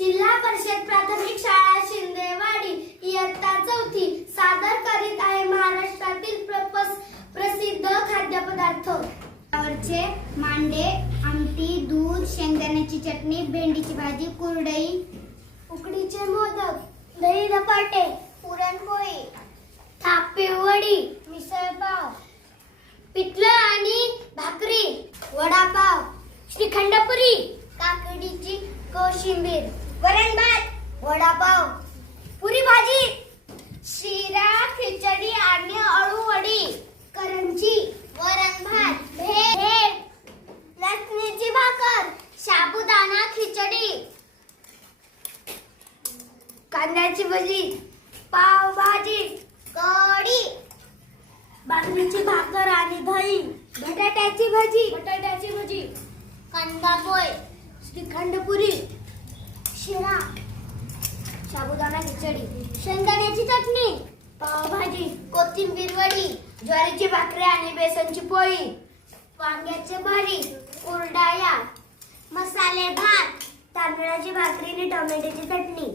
जिल्हा परिषद प्राथमिक शाळा शिंदेवाडी इयत्ता चौथी सादर करीत आहे महाराष्ट्रातील प्रसिद्ध खाद्यपदार्थ. वरचे मांडे आमटी दूध शेंगदाण्याची चटणी भेंडीची भाजी कुरडई. उकडीचे मोदक दही धपाटे पुरणपोळी. थापे वडी मिसळपाव. पिठलं आणि भाकरी वडापाव. श्रीखंडपुरी काकडीची कोशिंबीर. वरण भात वडापाव पुरी भाजी शिरा खिचडी आणि अळू वडी करंजी वरण भात भेळ लसणीची भाकर साबुदाणा खिचडी कांद्याची भजी पावभाजी कढी बाजरीची भाकर आणि दही बटाट्याची भजी बटाट्याची भजी कांदा पोय श्रीखंडपुरी शिरा. साबुदाणा खिचडी. शेंगदाण्याची चटणी. पावभाजी कोथिंबीर वडी ज्वारीची भाकरी आणि बेसनची पोळी. वांग्याचे भरी कुरडाया मसाले भात तांदळाची भाकरी आणि टोमॅटोची चटणी.